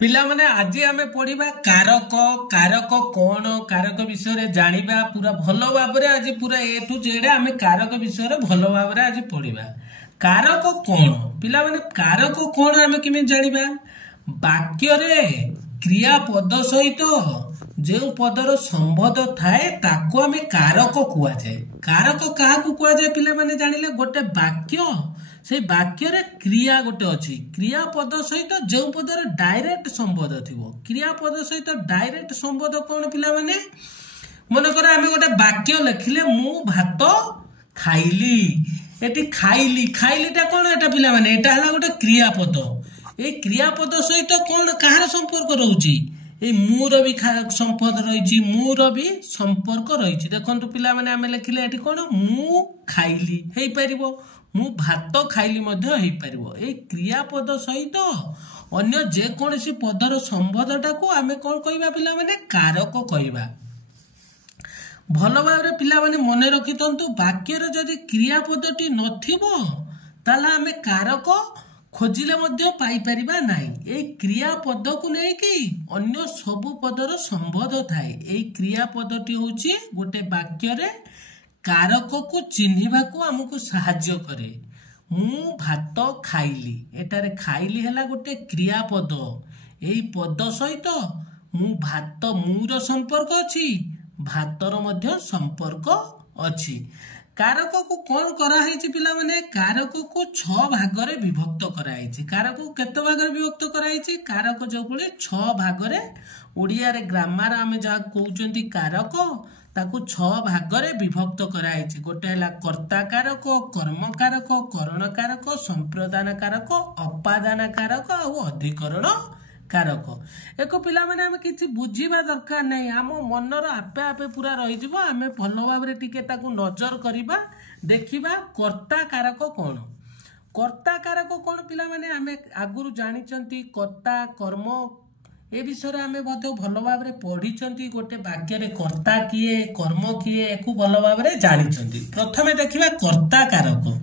पिला माने आज आम पढ़ा कारक कारक कौन कारक विषय जानिबा पूरा भल भाव आज पूरा ए टू जेड आम कारक विषय भल भाव आज पढ़ा कारक कौन पिला माने कारक कौन आम केमी जानिबा वाक्य रे क्रियापद सहित जो पदर संबंध थाए ताको आम कारक कुआ जाए। कारक क्या कुआ जाए पिला माने जानिले गोटे वाक्य से वाक्य रे क्रिया गोटे अच्छी क्रियापद सहित जो पदर डायरेक्ट संबंध थी क्रियापद सहित डायरेक्ट संबंध कौन पिला माने मनकर आम गोटे वाक्य लिखिले मु भात खाइली एटी खाइली खाइलीटा कौन एटा पिला माने एटा हला गोटे क्रियापद ए क्रियापद सहित कौन कहार संपर्क रोची ए मुर भी संपद रही मुर भी संपर्क रही देखो पिला माने आम लिखिले एटी कौन मु खाइली हे परिबो मु भात खाइली मध्य हे परिबो ए क्रियापद सहित अन्य जे कोनसी पदर संबंधटा को आमे कोन कहबा पिला माने कारक कहबा। भल भाव पिला माने मने रखितंतु वाक्य रे जदि क्रियापदटी नथिबो ताला आमे कारक खोजिले मध्य पाई परिबा नाही। ए क्रियापद को नै कि अन्य सब पदर संबंध थाए ए क्रियापदटी होची गोटे वाक्य रे कारक को चिन्हिबा को हमको सहाय्य करे। मु भात खाइली एटारे खाइली हैला गोटे क्रियापद एई पद सहित मु भात मुर संपर्क अछि भातर मध्य संपर्क अछि। कारक को कौन करा है पिला माने कारक को 6 भाग रे विभक्त करा है। कारक को केते भाग रे विभक्त करा है कारक जो पळे 6 भाग रे ओडिया रे ग्रामर आमे जा कहउचंती कारक ताकू 6 भाग रे विभक्त करा है। गोटे हला कर्ता कारक कर्म कारक करण कारक संप्रदान कारक अपादान कारक और अधिकरण कारक। एको पिला माने हम किछि बुझीबा दरकार नै आम मनर आपे आपे पूरा रही जिवो आमे भलो भाव रे टिके ताकू नजर करिबा देखिबा। कर्ता कारक कोन कर्ता कारक कोन पिला माने आमे आगुरु जानिचंती कर्ता कर्म ए विषय आमे बहुत भल भाव रे पढ़िचंती गोटे वाक्य रे कर्ता किए कर्म किए एको भल भाव रे जानिचंती। प्रथमे देखिबा कर्ता कारक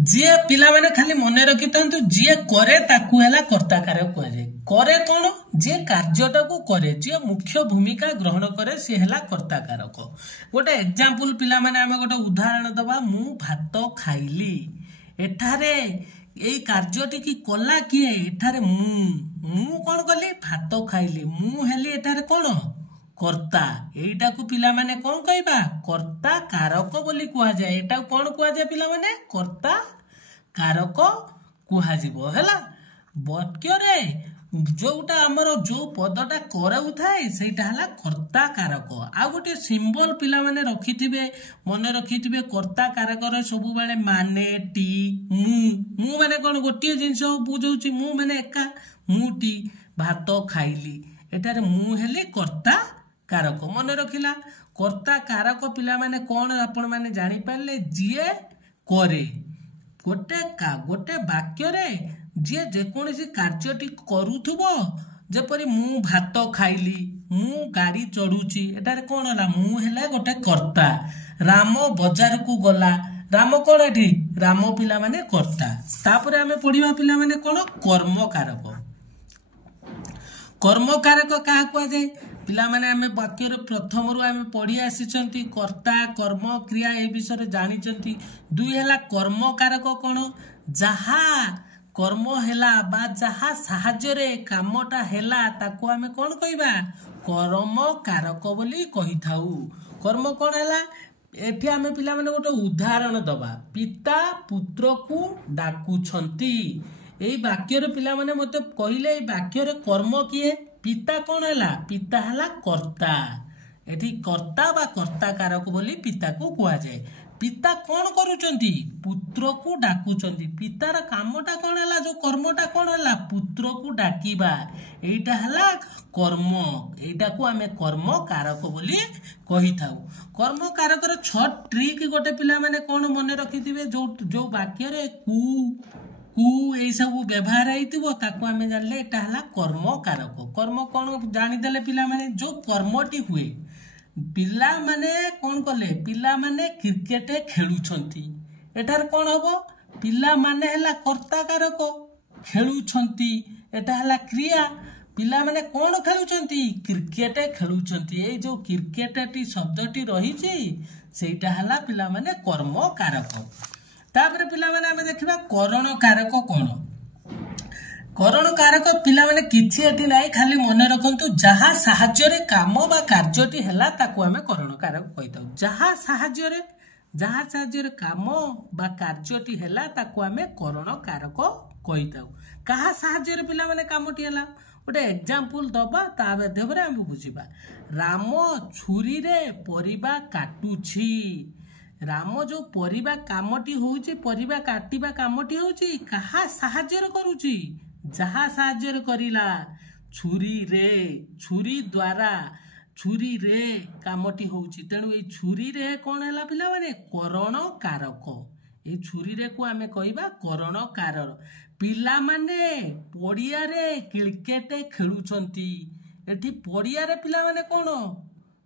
जे पिला माने खाली मने रखितंतु जे करे ताकू हैला कर्ता कारक कुआ जाय। करे कोन जे कार्यटा को करे जे मुख्य भूमिका ग्रहण करे से हैला कर्ता कारक। गोटे एग्जांपल पिला माने आमे गोटे उदाहरण दबा मु भात खाइली एठारे एई कार्यटी की कला किए एठारे मु कोन कली भात खाइली मु हेली एठारे कोन कर्ता एटा को पिला माने कोन कहबा कर्ता कारक बोली कुआ जाय। एटा कोन कुआ जाय पिला माने कर्ता कारक कुआ जीवो हैला। वाक्य रे जोटा हमर जो पदटा करउ थाए सेटा हला कर्ता कारक। आ गोटे सिंबल पिला माने रखिथिबे मने रखिथिबे कर्ता कारक रे सब बेले माने टी मु माने कोन गोटे जिंस बुझौची मु माने एका मुटी भात खाइली एटारे मु हेले कर्ता कारक मन रखिला। कर्ता कारक पिला माने कौन आपण माने जानि पारले जिए करे गोटे वाक्य रे जे जेकोसी कार्यटी करूथुबो जेपरि मु भात खाइली मु गाड़ी चढ़ुची एटारे कोन हला मु हेला गोटे कर्ता। राम बाजार को गला राम कोन एठी राम पिला माने कर्ता। तापरे हमें पढिबा पिला माने कोन कर्म कारक। कर्म कारक क्या कुआ जाए पिला माने आमे वाक्य रे प्रथम रु आमे पढ़ी आसीचंती कर्ता कर्म क्रिया ए विषय जानिचंती। दुई हला कर्म कारक कोन जहा कर्म हेला बा जहा साहाय्य रे कामटा हेला ताको आमे कोन कहबा कर्म कारक बोली कहि थाउ। कर्म कोन हेला एठी आमे पिला माने गोटे उदाहरण दबा पिता पुत्र को डाकुछंती। एई वाक्य रे पिला माने मते कहिले एई वाक्य रे कर्म किए पिता कौन हैला पिता हैला कर्ता। एठी कर्ता बा कर्ता कारक बोली पिता को कुआ जाए। पिता कौन करूचंती पुत्र को डाकुचंती पितार कामटा कौन हैला जो कर्मटा कौन हैला पुत्र को डाकिबा एटा हैला कर्म एटा को आमे कर्म कारक बोली कहि थाउ। कर्म कारक रे 6 ट्रिक गोटे पिला माने कौन मने रखिथिबे जो वाक्य रे कु ए सब व्यवहार आइतिबो ताको आमे जानले एटा हला कर्म कारक। कर्म कोन जानि देले पिला माने जो कर्मटी हुए पिला माने कोन कले पिला माने क्रिकेट खेलुछंती एटार कोन हबो पिला माने हला कर्ता कारक ଖେଳୁଛନ୍ତି ଏଟା ହେଲା କ୍ରିୟା ପିଲାମାନେ କଣ ଖେଳୁଛନ୍ତି କ୍ରିକେଟ ଖେଳୁଛନ୍ତି ଏଇ ଯୋଉ କ୍ରିକେଟଟି ଶବ୍ଦଟି ରହିଛି ସେଇଟା ହେଲା ପିଲାମାନେ କର୍ମ କାରକ ତାପରେ ପିଲାମାନେ ଆମେ ଦେଖିବା କରଣ କାରକ କଣ କରଣ କାରକ ପିଲାମାନେ କିଛି ଏଠି ନାହିଁ ଖାଲି ମନେ ରଖନ୍ତୁ ଯାହା ସାହାଯ୍ୟରେ କାମ ବା କାର୍ଯ୍ୟଟି ହେଲା ତାକୁ ଆମେ କରଣ କାରକ କହିଥାଉ ଯାହା ସାହାଯ୍ୟରେ କାମ ବା କାର୍ଯ୍ୟଟି ହେଲା ତାକୁ ଆମେ କରଣ କାରକ କହିଥାଉ କାହା ସାହାଯ୍ୟରେ ପିଲାମାନେ କାମଟି ହେଲା ଗୋଟେ ଏକ୍ସାମ୍ପଲ ଦବା ତା ମାଧ୍ୟମରେ ଆମେ ବୁଝିବା ରାମ ଛୁରୀରେ ପରିବା କାଟୁଛି ରାମ ଯୋଉ ପରିବା କାମଟି ହଉଛି ପରିବା କାଟିବା କାମଟି ହଉଛି କାହା ସାହାଯ୍ୟରେ କରୁଛି ଯାହା ସାହାଯ୍ୟରେ କରିଲା ଛୁରୀ ଦ୍ୱାରା କାମଟି ହଉଛି ତେଣୁ ଏଇ ଛୁରୀରେ କଣ ହେଲା ପିଲାମାନେ କରଣ କାରକ ଏଇ ଛୁରୀରେ କୁ ଆମେ କହିବା କରଣ କାରକ ପିଲାମାନେ ପଡିଆରେ କ୍ରିକେଟ ଖେଳୁଛନ୍ତି ଏଠି ପଡିଆରେ ପିଲାମାନେ କଣ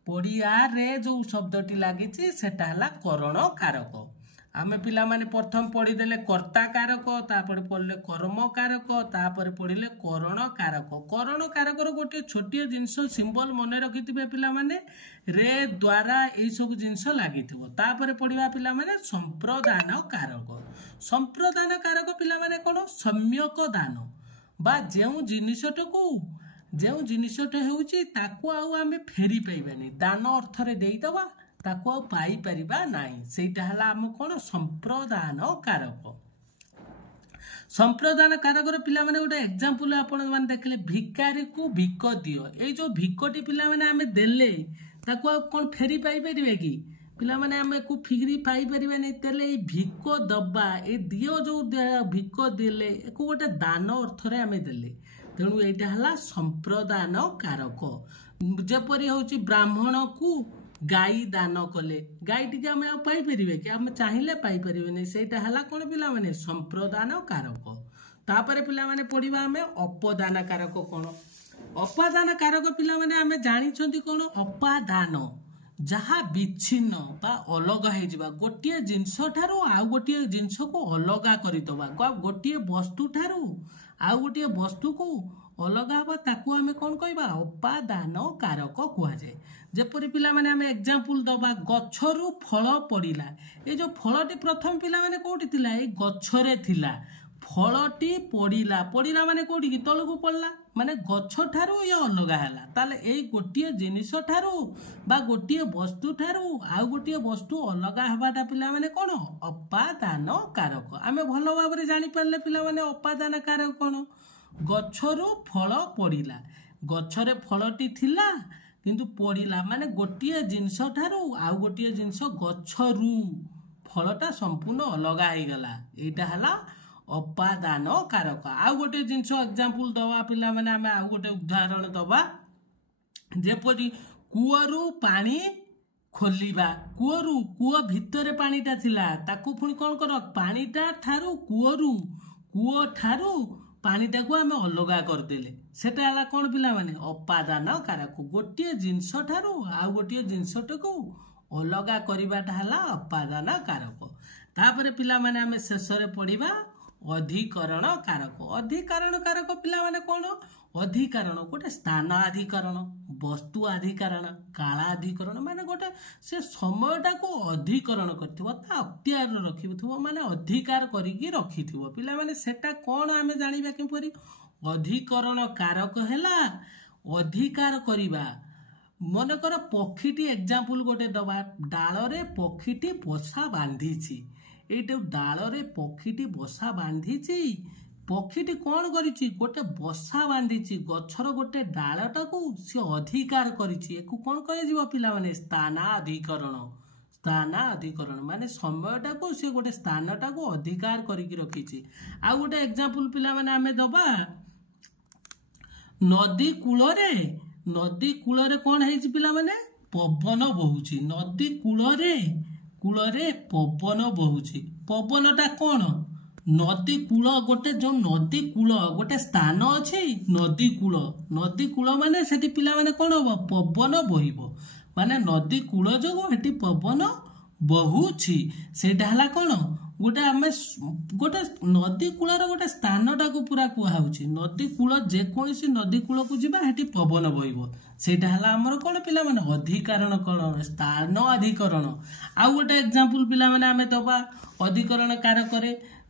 ପଡିଆରେ ଯୋଉ ଶବ୍ଦଟି ଲାଗିଛି ସେଟା ହେଲା କରଣ କାରକ ଆମେ ପିଲାମାନେ ପ୍ରଥମ ପଢିଦେଲେ କର୍ତ୍ତା କାରକ ତାପରେ ପଢିଲେ କର୍ମ କାରକ ତାପରେ ପଢିଲେ କରଣ କାରକର ଗୋଟେ ଛୋଟିଆ ଜିନିଷ ସିମ୍ବଲ ମନେ ରଖିଥିବେ ପିଲାମାନେ ରେ ଦ୍ୱାରା ଏଇ ସବୁ ଜିନିଷ ଲାଗିଥିବ ତାପରେ ପଢିବା ପିଲାମାନେ ସମ୍ପ୍ରଦାନ କାରକ ପିଲାମାନେ କଣ ସମ୍ୟକ ଦାନ ବା ଯେଉଁ ଜିନିଷଟା ହେଉଛି ତାକୁ ଆଉ ଆମେ ଫେରି ପାଇବାନି ଦାନ ଅର୍ଥରେ ଦେଇଦବା ତାକୁ ଆଉ ପାଇପାରିବା ନାହିଁ ସେଇଟା ହେଲା ଆମ କଣ ସମ୍ପ୍ରଦାନ କାରକର ପିଲାମାନେ ଗୋଟେ ଏକ୍ସାମ୍ପଲ ଆପଣ ମାନେ ଦେଖିଲେ ଭିକାରୀକୁ ଭିକ ଦିଅ ଏଇ ଯୋଉ ଭିକଟି ପିଲାମାନେ ଆମେ ଦେଲେ ତାକୁ ଆଉ କଣ ଫେରି ପାଇପାରିବେ କି ପିଲାମାନେ ଆମେ ଫେରି ପାଇପାରିବାନି ତେଲେ ଏଇ ଭିକ ଦବା ଏଇ ଦିଅ ଯୋଉ ଭିକ ଦେଲେ ଏକୁ ଗୋଟେ ଦାନ ଅର୍ଥରେ ଆମେ ଦେଲେ ତେଣୁ ଏଇଟା ହେଲା ସମ୍ପ୍ରଦାନ କାରକ ଯେପରି ହଉଛି ବ୍ରାହ୍ମଣକୁ ଗାଈ ଦାନ କଲେ ଗାଈ ଟିକେ ଆମେ ଆଉ ପାଇପାରିବେ କି ଆମେ ଚାହିଁଲେ ପାଇପାରିବେନି ସେଇଟା ହେଲା କଣ ପିଲାମାନେ ସମ୍ପ୍ରଦାନ କାରକ ତାପରେ ପିଲାମାନେ ପଢିବା ଆମେ ଅପଦାନ କାରକ କଣ ଅପାଦାନ କାରକ ପିଲାମାନେ ଆମେ ଜାଣିଛନ୍ତି କଣ ଅପାଦାନ ଯାହା ବିଚ୍ଛିନ୍ନ ବା ଅଲଗା ହେଇଯିବା ଗୋଟିଏ ଜିନିଷ ଠାରୁ ଆଉ ଗୋଟିଏ ଜିନିଷକୁ ଅଲଗା କରିଦବା ଗୋଟିଏ ବସ୍ତୁ ଠାରୁ ଆଉ ଗୋଟିଏ ବସ୍ତୁକୁ ଅଲଗା ହବା ତାକୁ ଆମେ କଣ କହିବା ଅପାଦାନ କାରକ କୁହାଯାଏ ଯେପରି ପିଲାମାନେ ଆମେ ଏକ୍ସାମ୍ପଲ ଦବା ଗଛରୁ ଫଳ ପଡିଲା ଏ ଯୋଉ ଫଳଟି ପ୍ରଥମ ପିଲାମାନେ କୋଉଠି ଥିଲା ଏଇ ଗଛରେ ଥିଲା ଫଳଟି ପଡିଲା ମାନେ କୋଉଠି କି ତଳକୁ ପଡିଲା ମାନେ ଗଛ ଠାରୁ ଇଏ ଅଲଗା ହେଲା ତାହେଲେ ଏଇ ଗୋଟିଏ ଜିନିଷ ଠାରୁ ବା ଗୋଟିଏ ବସ୍ତୁ ଠାରୁ ଆଉ ଗୋଟିଏ ବସ୍ତୁ ଅଲଗା ହେବାଟା ପିଲାମାନେ କଣ ଅପାଦାନ କାରକ ଆମେ ଭଲ ଭାବରେ ଜାଣିପାରିଲେ ପିଲାମାନେ ଅପାଦାନ କାରକ କଣ ଗଛରୁ ଫଳ ପଡିଲା ଗଛରେ ଫଳଟି ଥିଲା କିନ୍ତୁ ପଡିଲା ମାନେ ଗୋଟିଏ ଜିନିଷ ଠାରୁ ଆଉ ଗୋଟିଏ ଜିନିଷ ଗଛରୁ ଫଳଟା ସମ୍ପୂର୍ଣ୍ଣ ଅଲଗା ହେଇଗଲା ଏଇଟା ହେଲା ଅପାଦାନ କାରକ ଆଉ ଗୋଟେ ଜିନିଷ ଏକ୍ସାମ୍ପଲ ଦବା ପିଲାମାନେ ଆମେ ଆଉ ଗୋଟେ ଉଦାହରଣ ଦବା ଯେପରି କୂଅରୁ ପାଣି ଖୋଲିବା କୂଅ ଭିତରେ ପାଣିଟା ଥିଲା ତାକୁ ପୁଣି କଣ କର ପାଣିଟା ଠାରୁ କୂଅ ଠାରୁ ପାଣିଟାକୁ ଆମେ ଅଲଗା କରିଦେଲେ ସେଟା ହେଲା କଣ ପିଲାମାନେ ଅପାଦାନ କାରକ ଗୋଟିଏ ଜିନିଷ ଠାରୁ ଆଉ ଗୋଟିଏ ଜିନିଷଟାକୁ ଅଲଗା କରିବାଟା ହେଲା ଅପାଦାନ କାରକ ତାପରେ ପିଲାମାନେ ଆମେ ଶେଷରେ ପଢିବା ଅଧିକରଣ କାରକ ପିଲାମାନେ କଣ ଅଧିକରଣ ଗୋଟେ ସ୍ଥାନ ଅଧିକରଣ ବସ୍ତୁ ଅଧିକରଣ କାଳାଧିକରଣ ମାନେ ଗୋଟେ ସେ ସମୟଟାକୁ ଅଧିକରଣ କରିଥିବ ତା ଅକ୍ତିଆର ରଖିଥିବ ମାନେ ଅଧିକାର କରିକି ରଖିଥିବ ପିଲାମାନେ ସେଟା କଣ ଆମେ ଜାଣିବା କିପରି ଅଧିକରଣ କାରକ ହେଲା ଅଧିକାର କରିବା ମନେକର ପକ୍ଷୀଟି ଏକ୍ସାମ୍ପଲ ଗୋଟେ ଦବା ଡାଳରେ ପକ୍ଷୀଟି ବସା ବାନ୍ଧିଛି ଏଇଟା ଡାଳରେ ପକ୍ଷୀଟି ବସା ବାନ୍ଧିଛି ପକ୍ଷୀଟି କଣ କରିଛି ଗୋଟେ ବସା ବାନ୍ଧିଛି ଗଛର ଗୋଟେ ଡାଳଟାକୁ ସେ ଅଧିକାର କରିଛି ଏକୁ କଣ କରାଯିବ ପିଲାମାନେ ସ୍ଥାନାଧିକରଣ ମାନେ ସମୟଟାକୁ ସେ ଗୋଟେ ସ୍ଥାନଟାକୁ ଅଧିକାର କରିକି ରଖିଛି ଆଉ ଗୋଟେ ଏକ୍ସାମ୍ପଲ ପିଲାମାନେ ଆମେ ଦବା ନଦୀ କୂଳରେ କଣ ହେଇଛି ପିଲାମାନେ ପବନ ବହୁଛି ନଦୀ କୂଳରେ ପବନ ବହୁଛି ପବନଟା କଣ ନଦୀ କୂଳ ଗୋଟେ ଯୋଉ ନଦୀ କୂଳ ଗୋଟେ ସ୍ଥାନ ଅଛି ନଦୀ କୂଳ ମାନେ ସେଠି ପିଲାମାନେ କଣ ହବ ପବନ ବହିବ ମାନେ ନଦୀ କୂଳ ଯୋଗୁ ସେଠି ପବନ ବହୁଛି ସେଇଟା ହେଲା କଣ गोटे आम गोटे नदी कूलर गोटे स्थानटा को पूरा कहुच्छे नदी कूल जेकोसी नदी कूल को जी पवन बहब सेटा है आमर कौन पिला अधिकरण करण स्थान अधिकरण आउ गोटे एग्जांपल पिला आम दबा अधिकरण कारक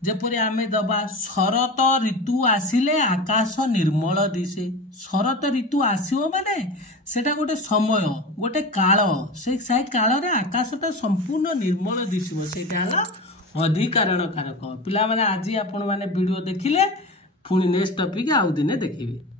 जेपरी आम दबा शरत ऋतु आसिले आकाश निर्मल दिशे शरत ऋतु आसो माने सेटा गोटे समय गोटे काल से काल रे आकाशटा संपूर्ण निर्मल दिशब सेटा है अधिकरण कारक पिला माने आज आपण माने वीडियो देखिले पुणी नेक्स्ट टॉपिक आउ दिने देखिबे।